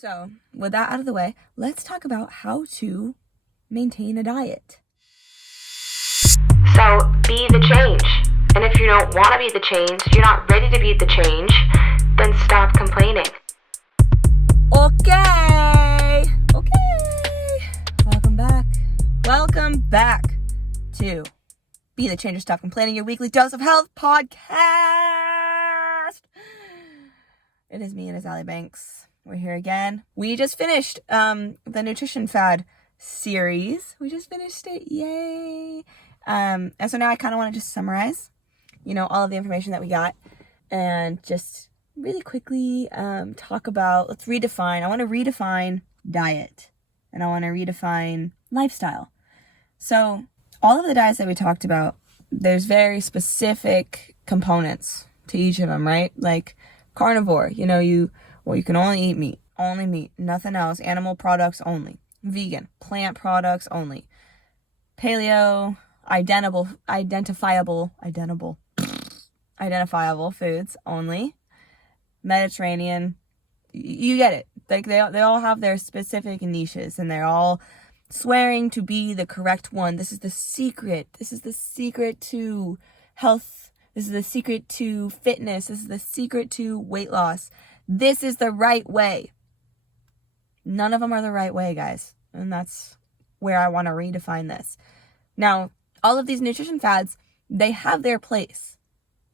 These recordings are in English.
So, with that out of the way, let's talk about how to maintain a diet. So, be the change. And if you don't want to be the change, you're not ready to be the change, then stop complaining. Okay. Welcome back to Be the Change or Stop Complaining, your weekly dose of health podcast. It is me and Allie Banks. We're here again. We just finished the nutrition fad series. We just finished it. Yay. And so now I kind of want to just summarize, all of the information that we got and just really quickly talk about, let's redefine. I want to redefine diet and I want to redefine lifestyle. So all of the diets that we talked about, there's very specific components to each of them, right? Like carnivore, you can only eat meat, nothing else, animal products only. Vegan, plant products only. Paleo, identifiable foods only. Mediterranean, you get it. Like they all have their specific niches and they're all swearing to be the correct one. This is the secret. This is the secret to health. This is the secret to fitness. This is the secret to weight loss. This is the right way. None of them are the right way, guys. And that's where I want to redefine this. Now, all of these nutrition fads, they have their place.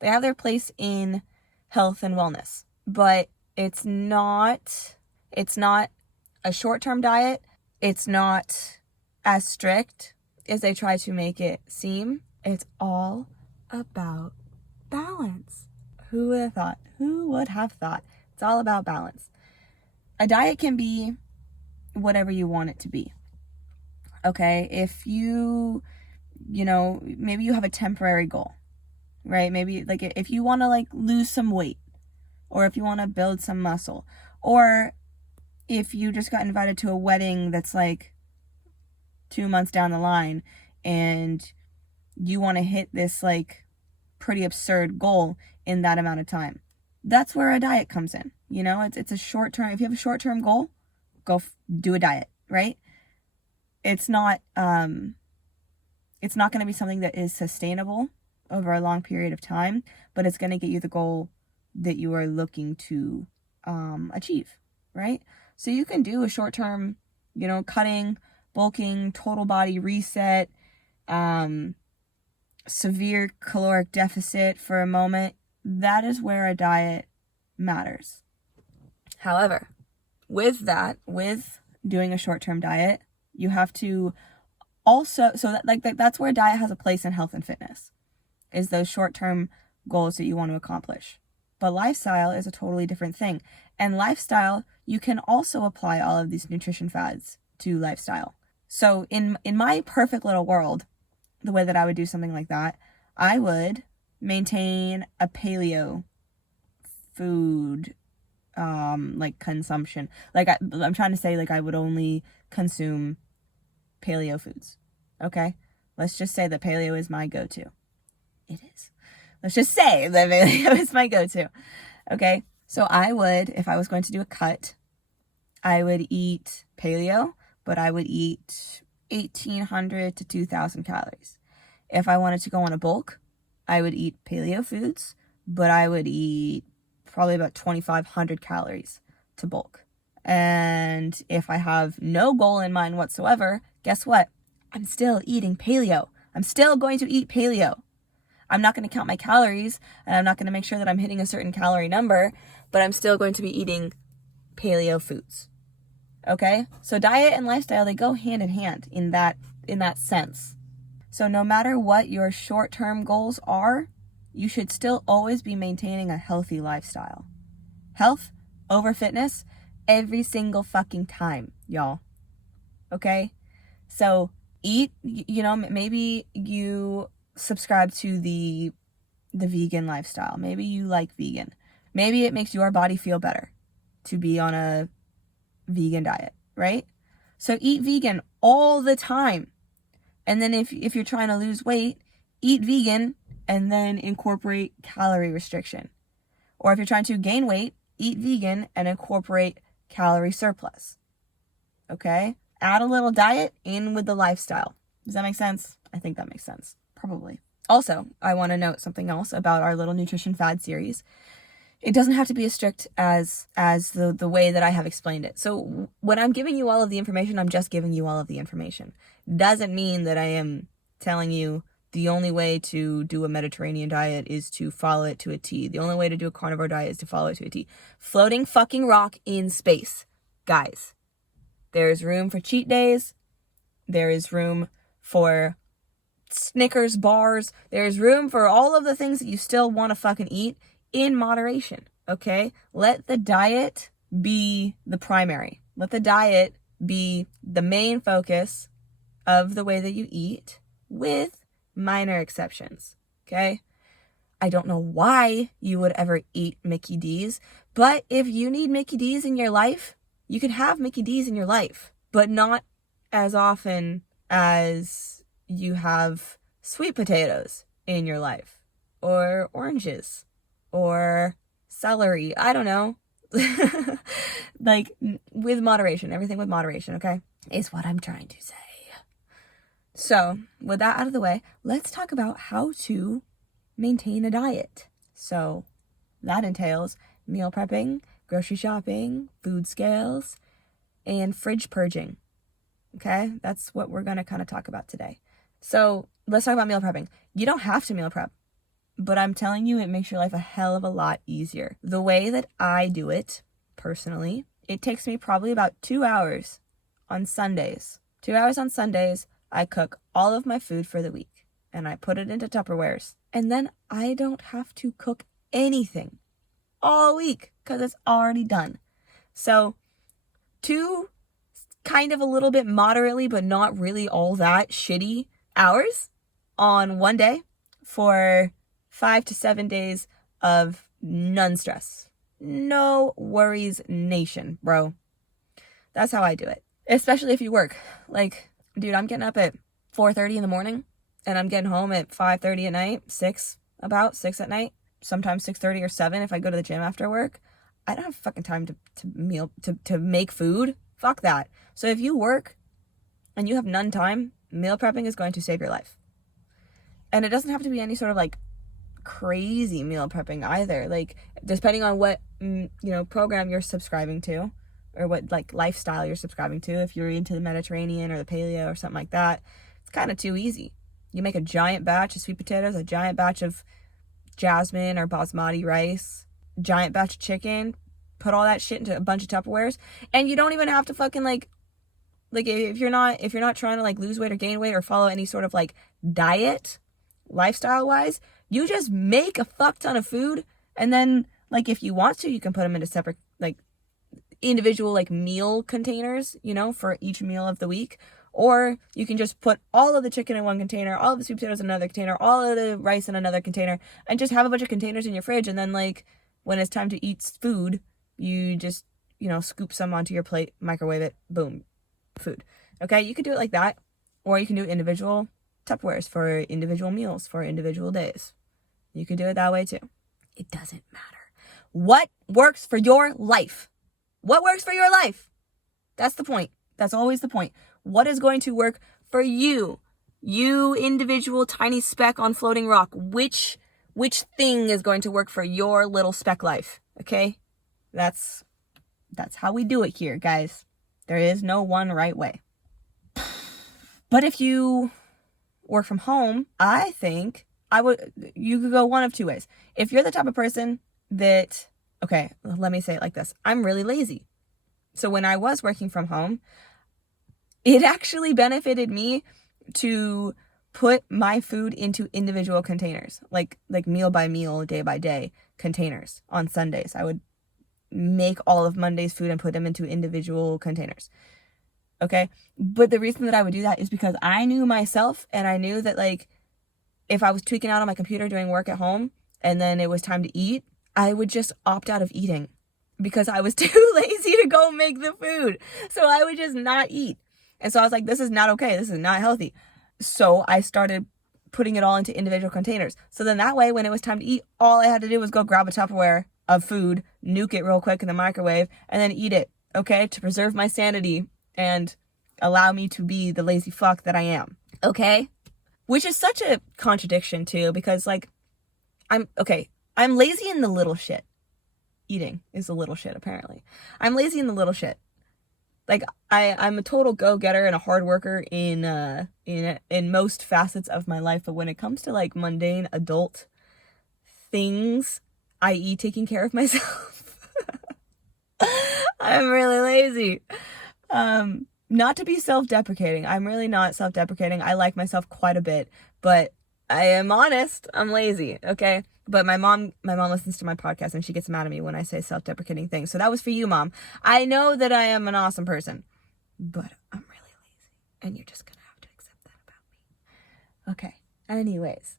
They have their place in health and wellness. But it's not a short-term diet. It's not as strict as they try to make it seem. It's all about balance. Who would have thought? It's all about balance. A diet can be whatever you want it to be. Okay? If maybe you have a temporary goal, right? Maybe like if you want to lose some weight, or if you want to build some muscle, or if you just got invited to a wedding that's 2 months down the line and you want to hit this pretty absurd goal in that amount of time. That's where a diet comes in. It's a short term. If you have a short term goal, go do a diet, right? It's not going to be something that is sustainable over a long period of time, but it's going to get you the goal that you are looking to achieve, right? So you can do a short-term, cutting, bulking, total body reset, severe caloric deficit for a moment. That is where a diet matters. However, with doing a short-term diet, you have to also, that's where a diet has a place in health and fitness, is those short-term goals that you want to accomplish. But lifestyle is a totally different thing. And lifestyle, you can also apply all of these nutrition fads to lifestyle. So in my perfect little world, the way that I would do something like that, I would maintain a paleo food consumption. I'm trying to say I would only consume paleo foods. Okay? Let's just say that paleo is my go-to. It is. Let's just say that paleo is my go-to. Okay? So I would, if I was going to do a cut, I would eat paleo, but I would eat 1,800 to 2,000 calories. If I wanted to go on a bulk, I would eat paleo foods, but I would eat probably about 2,500 calories to bulk. And if I have no goal in mind whatsoever, guess what? I'm still eating paleo. I'm still going to eat paleo. I'm not going to count my calories, and I'm not going to make sure that I'm hitting a certain calorie number, but I'm still going to be eating paleo foods. Okay? So diet and lifestyle, they go hand in hand in that sense. So no matter what your short-term goals are, you should still always be maintaining a healthy lifestyle. Health over fitness every single fucking time, y'all. Okay? So eat, maybe you subscribe to the vegan lifestyle. Maybe you like vegan. Maybe it makes your body feel better to be on a vegan diet, right? So eat vegan all the time. And then if you're trying to lose weight, eat vegan and then incorporate calorie restriction. Or if you're trying to gain weight, eat vegan and incorporate calorie surplus. Okay? Add a little diet in with the lifestyle. Does that make sense? I think that makes sense. Probably. Also, I want to note something else about our little nutrition fad series. It doesn't have to be as strict as the way that I have explained it. So when I'm giving you all of the information, I'm just giving you all of the information. Doesn't mean that I am telling you the only way to do a Mediterranean diet is to follow it to a T. The only way to do a carnivore diet is to follow it to a T. Floating fucking rock in space. Guys, there's room for cheat days. There is room for Snickers bars. There's room for all of the things that you still want to fucking eat in moderation, okay? Let the diet be the primary. Let the diet be the main focus of the way that you eat, with minor exceptions, okay? I don't know why you would ever eat Mickey D's, but if you need Mickey D's in your life, you can have Mickey D's in your life, but not as often as you have sweet potatoes in your life, or oranges, or celery. I don't know. Like, with moderation. Everything with moderation, okay? Is what I'm trying to say. So, with that out of the way, let's talk about how to maintain a diet. So, that entails meal prepping, grocery shopping, food scales, and fridge purging. Okay? That's what we're going to kind of talk about today. So, let's talk about meal prepping. You don't have to meal prep, but I'm telling you, it makes your life a hell of a lot easier. The way that I do it, personally, it takes me probably about 2 hours on Sundays. 2 hours on Sundays, I cook all of my food for the week, and I put it into Tupperwares. And then I don't have to cook anything all week, because it's already done. So, 2 kind of a little bit moderately, but not really all that shitty hours on one day for 5 to 7 days of none stress. No worries nation, bro. That's how I do it. Especially if you work. Like, dude, I'm getting up at 4:30 in the morning, and I'm getting home at 5:30 at night, 6 at night, sometimes 6:30 or 7 if I go to the gym after work. I don't have fucking time to make food. Fuck that. So if you work and you have none time, meal prepping is going to save your life. And it doesn't have to be any sort of like crazy meal prepping either. Like, depending on what program you're subscribing to, or what like lifestyle you're subscribing to. If you're into the Mediterranean or the paleo or something like that, it's kind of too easy. You make a giant batch of sweet potatoes, a giant batch of jasmine or basmati rice, giant batch of chicken, put all that shit into a bunch of Tupperwares, and you don't even have to fucking like if you're not trying to like lose weight or gain weight or follow any sort of like diet lifestyle wise, you just make a fuck ton of food, and then like if you want to, you can put them into separate like individual like meal containers, for each meal of the week. Or you can just put all of the chicken in one container, all of the sweet potatoes in another container, all of the rice in another container, and just have a bunch of containers in your fridge. And then like when it's time to eat food, you just, scoop some onto your plate, microwave it, boom, food. Okay, you could do it like that. Or you can do individual Tupperwares for individual meals for individual days. You could do it that way too. It doesn't matter. What works for your life? What works for your life? That's the point. That's always the point. What is going to work for you? You individual tiny speck on floating rock. Which thing is going to work for your little speck life? Okay? That's how we do it here, guys. There is no one right way. But if you work from home, I think you could go one of 2 ways. If you're the type of person that, okay, let me say it like this. I'm really lazy. So when I was working from home, it actually benefited me to put my food into individual containers, like meal by meal, day by day containers on Sundays. I would make all of Monday's food and put them into individual containers. Okay. But the reason that I would do that is because I knew myself, and I knew that like, if I was tweaking out on my computer doing work at home and then it was time to eat, I would just opt out of eating because I was too lazy to go make the food. So I would just not eat. And so I was like, this is not okay. This is not healthy. So I started putting it all into individual containers. So then that way, when it was time to eat, all I had to do was go grab a Tupperware of food, nuke it real quick in the microwave, and then eat it. okay, to preserve my sanity and allow me to be the lazy fuck that I am, okay? Which is such a contradiction too, because like, I'm lazy in the little shit. Eating is the little shit, apparently. I'm lazy in the little shit. Like, I'm a total go-getter and a hard worker in most facets of my life, but when it comes to like mundane adult things, i.e. taking care of myself, I'm really lazy. Not to be self-deprecating. I'm really not self-deprecating. I like myself quite a bit, but I am honest. I'm lazy, okay? But my mom listens to my podcast and she gets mad at me when I say self-deprecating things. So that was for you, Mom. I know that I am an awesome person, but I'm really lazy, and you're just gonna have to accept that about me. Okay. Anyways,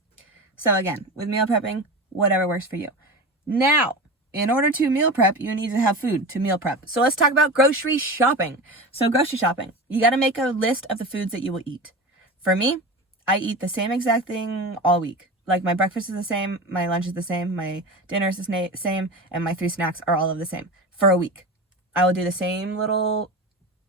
so again, with meal prepping, whatever works for you. Now, in order to meal prep, you need to have food to meal prep. So let's talk about grocery shopping. So grocery shopping, you got to make a list of the foods that you will eat. For me, I eat the same exact thing all week. Like my breakfast is the same, my lunch is the same, my dinner is the same, and my 3 snacks are all of the same for a week. I will do the same little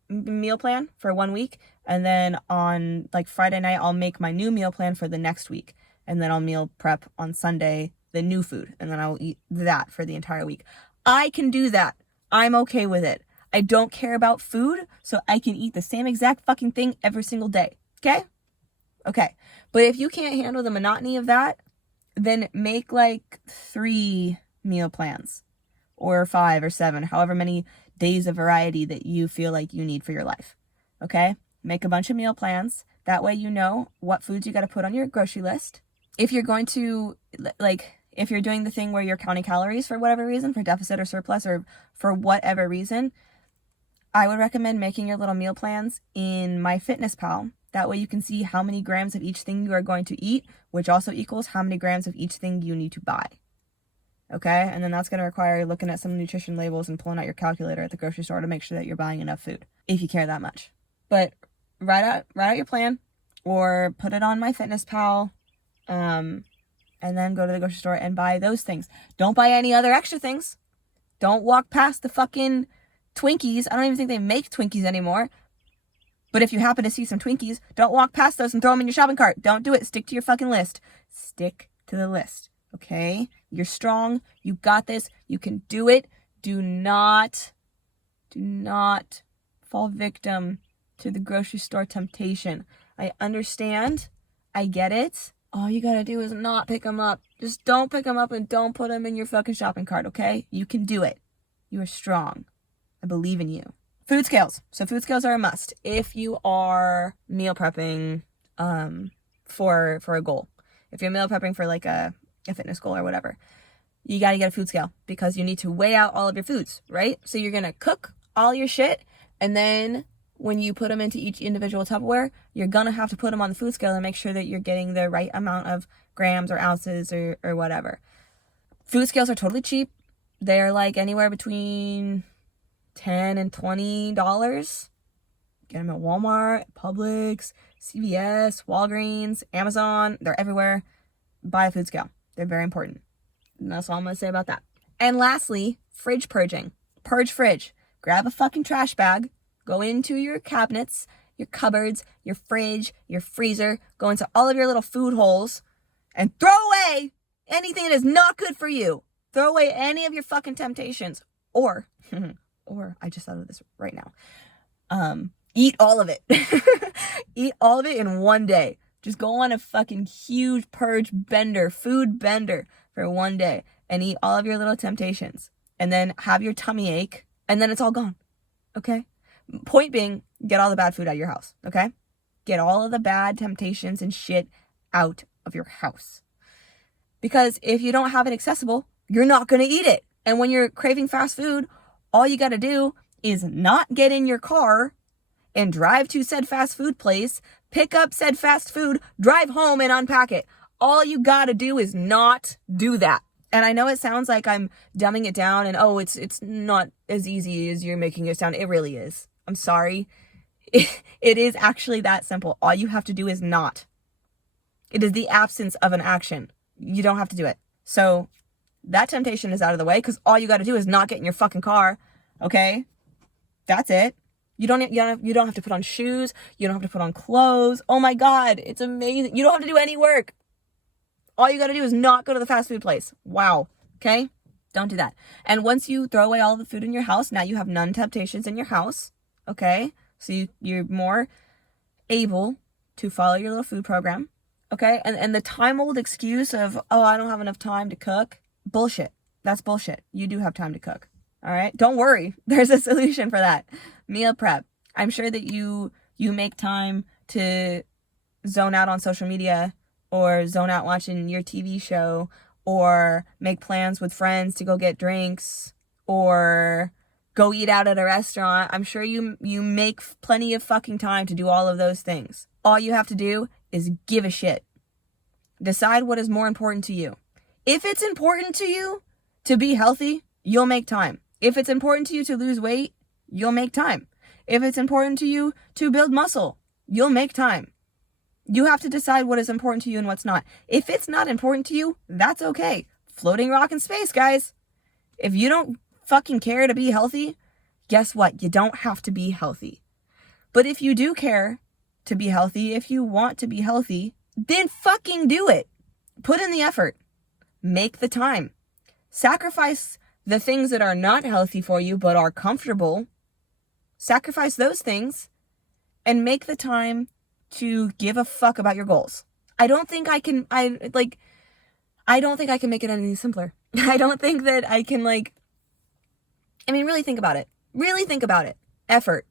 meal plan for 1 week, and then on like Friday night, I'll make my new meal plan for the next week, and then I'll meal prep on Sunday the new food, and then I'll eat that for the entire week. I can do that. I'm okay with it. I don't care about food, so I can eat the same exact fucking thing every single day. Okay? Okay. But if you can't handle the monotony of that, then make like 3 meal plans, or 5 or 7, however many days of variety that you feel like you need for your life. Okay? Make a bunch of meal plans. That way you know what foods you got to put on your grocery list. If you're going to, like, if you're doing the thing where you're counting calories for whatever reason, for deficit or surplus or for whatever reason, I would recommend making your little meal plans in MyFitnessPal. That way you can see how many grams of each thing you are going to eat, which also equals how many grams of each thing you need to buy. Okay? And then that's going to require looking at some nutrition labels and pulling out your calculator at the grocery store to make sure that you're buying enough food, if you care that much. But write out your plan, or put it on MyFitnessPal, and then go to the grocery store and buy those things. Don't buy any other extra things. Don't walk past the fucking Twinkies. I don't even think they make Twinkies anymore. But if you happen to see some Twinkies, don't walk past those and throw them in your shopping cart. Don't do it. Stick to your fucking list. Stick to the list. Okay? You're strong. You got this. You can do it. Do not fall victim to the grocery store temptation. I understand. I get it. All you gotta do is not pick them up. Just don't pick them up and don't put them in your fucking shopping cart, okay? You can do it. You are strong. I believe in you. Food scales. So food scales are a must if you are meal prepping for a goal. If you're meal prepping for like a fitness goal or whatever, you gotta get a food scale because you need to weigh out all of your foods, right? So you're gonna cook all your shit, and then when you put them into each individual Tupperware, you're gonna have to put them on the food scale and make sure that you're getting the right amount of grams or ounces or whatever. Food scales are totally cheap. They're like anywhere between $10 and $20. Get them at Walmart, Publix, CVS, Walgreens, Amazon. They're everywhere. Buy a food scale. They're very important. And that's all I'm gonna say about that. And lastly, fridge purging. Purge fridge. Grab a fucking trash bag. Go into your cabinets, your cupboards, your fridge, your freezer. Go into all of your little food holes and throw away anything that is not good for you. Throw away any of your fucking temptations. Or I just thought of this right now. Eat all of it. Eat all of it in one day. Just go on a fucking huge purge bender, food bender for one day and eat all of your little temptations. And then have your tummy ache and then it's all gone. Okay? Point being, get all the bad food out of your house, okay? Get all of the bad temptations and shit out of your house. Because if you don't have it accessible, you're not going to eat it. And when you're craving fast food, all you got to do is not get in your car and drive to said fast food place, pick up said fast food, drive home and unpack it. All you got to do is not do that. And I know it sounds like I'm dumbing it down and, it's not as easy as you're making it sound. It really is. I'm sorry. It is actually that simple. All you have to do is not. It is the absence of an action. You don't have to do it. So that temptation is out of the way because all you got to do is not get in your fucking car. Okay? That's it. You don't have to put on shoes. You don't have to put on clothes. Oh my God, it's amazing. You don't have to do any work. All you got to do is not go to the fast food place. Wow. Okay? Don't do that. And once you throw away all the food in your house, now you have none temptations in your house. Okay? So you're more able to follow your little food program. Okay? And the time-old excuse of, oh, I don't have enough time to cook. Bullshit. That's bullshit. You do have time to cook. All right? Don't worry. There's a solution for that. Meal prep. I'm sure that you make time to zone out on social media or zone out watching your TV show or make plans with friends to go get drinks or go eat out at a restaurant. I'm sure you make plenty of fucking time to do all of those things. All you have to do is give a shit. Decide what is more important to you. If it's important to you to be healthy, you'll make time. If it's important to you to lose weight, you'll make time. If it's important to you to build muscle, you'll make time. You have to decide what is important to you and what's not. If it's not important to you, that's okay. Floating rock in space, guys. If you don't fucking care to be healthy, guess what? You don't have to be healthy. But if you do care to be healthy, if you want to be healthy, then fucking do it. Put in the effort. Make the time. Sacrifice the things that are not healthy for you but are comfortable. Sacrifice those things and make the time to give a fuck about your goals. I don't think I can make it any simpler. I don't think that I can really think about it. Really think about it. Effort.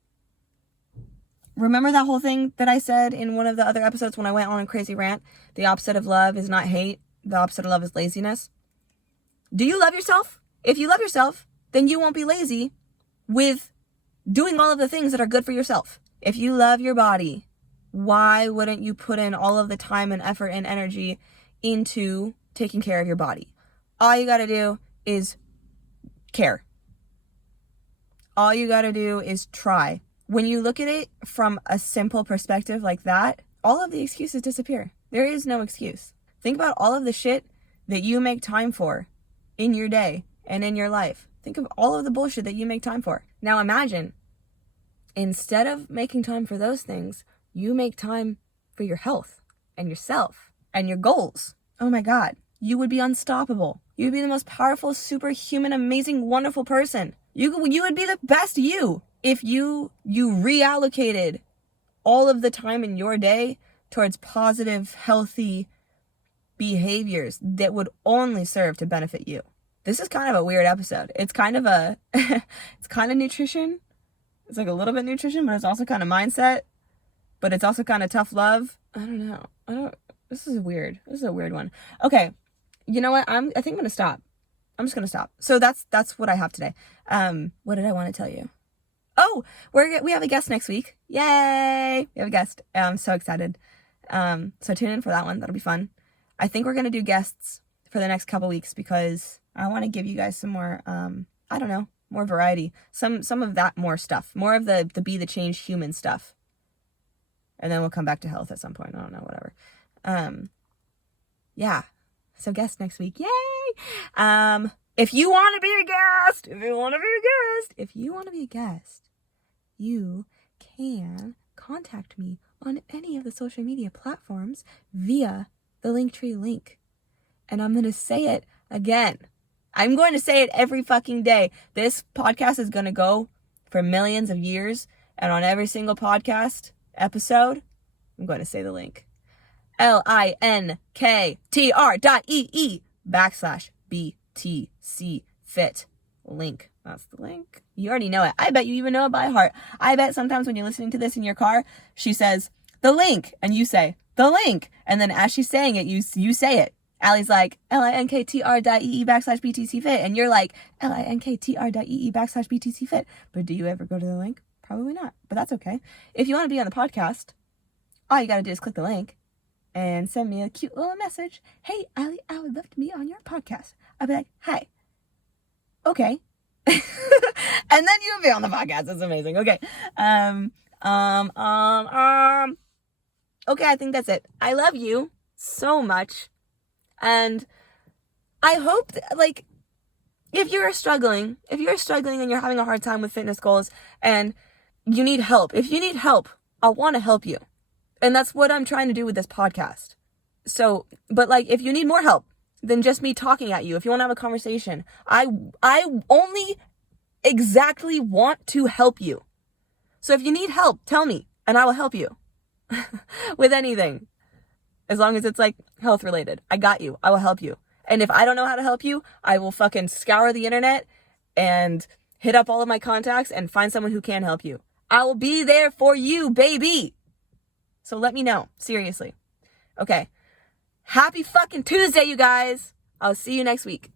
Remember that whole thing that I said in one of the other episodes when I went on a crazy rant? The opposite of love is not hate. The opposite of love is laziness. Do you love yourself? If you love yourself, then you won't be lazy with doing all of the things that are good for yourself. If you love your body, why wouldn't you put in all of the time and effort and energy into taking care of your body? All you got to do is care. All you got to do is try. When you look at it from a simple perspective like that, all of the excuses disappear. There is no excuse. Think about all of the shit that you make time for in your day and in your life. Think of all of the bullshit that you make time for. Now imagine, instead of making time for those things, you make time for your health and yourself and your goals. Oh my God, you would be unstoppable. You would be the most powerful, superhuman, amazing, wonderful person. You would be the best you if you reallocated all of the time in your day towards positive, healthy behaviors that would only serve to benefit you. This is kind of a weird episode. It's kind of it's kind of nutrition. It's like a little bit nutrition, but it's also kind of mindset. But it's also kind of tough love. I don't know. This is a weird one. Okay. You know what? I think I'm going to stop. I'm just going to stop. So that's what I have today. What did I want to tell you? Oh, we have a guest next week. Yay! We have a guest. I'm so excited. So tune in for that one. That'll be fun. I think we're going to do guests for the next couple weeks because I want to give you guys some more, more variety. Some of that more stuff. More of the be the change human stuff. And then we'll come back to health at some point. I don't know, whatever. Yeah. So guest next week. Yay! If you want to be a guest, you can contact me on any of the social media platforms via the Linktree link. And I'm going to say it again. I'm going to say it every fucking day. This podcast is going to go for millions of years. And on every single podcast episode, I'm going to say the link. linktr.ee/BTC fit link. That's the link. You already know it. I bet you even know it by heart. I bet sometimes when you're listening to this in your car, she says, the link. And you say, the link. And then as she's saying it, you say it. Allie's like, linktr.ee/BTC fit. And you're like, linktr.ee/BTC fit. But do you ever go to the link? Probably not. But that's okay. If you want to be on the podcast, all you got to do is click the link and send me a cute little message. Hey, Allie, I would love to be on your podcast. I'll be like, hi. Okay. And then you'll be on the podcast. It's amazing. Okay. Okay, I think that's it. I love you so much. And I hope if you're struggling and you're having a hard time with fitness goals and you need help, if you need help, I want to help you. And that's what I'm trying to do with this podcast. So, but like, if you need more help than just me talking at you, if you want to have a conversation, I only exactly want to help you. So if you need help, tell me and I will help you with anything. As long as it's like health related. I got you. I will help you. And if I don't know how to help you, I will fucking scour the internet and hit up all of my contacts and find someone who can help you. I will be there for you, baby. So let me know. Seriously. Okay. Happy fucking Tuesday, you guys. I'll see you next week.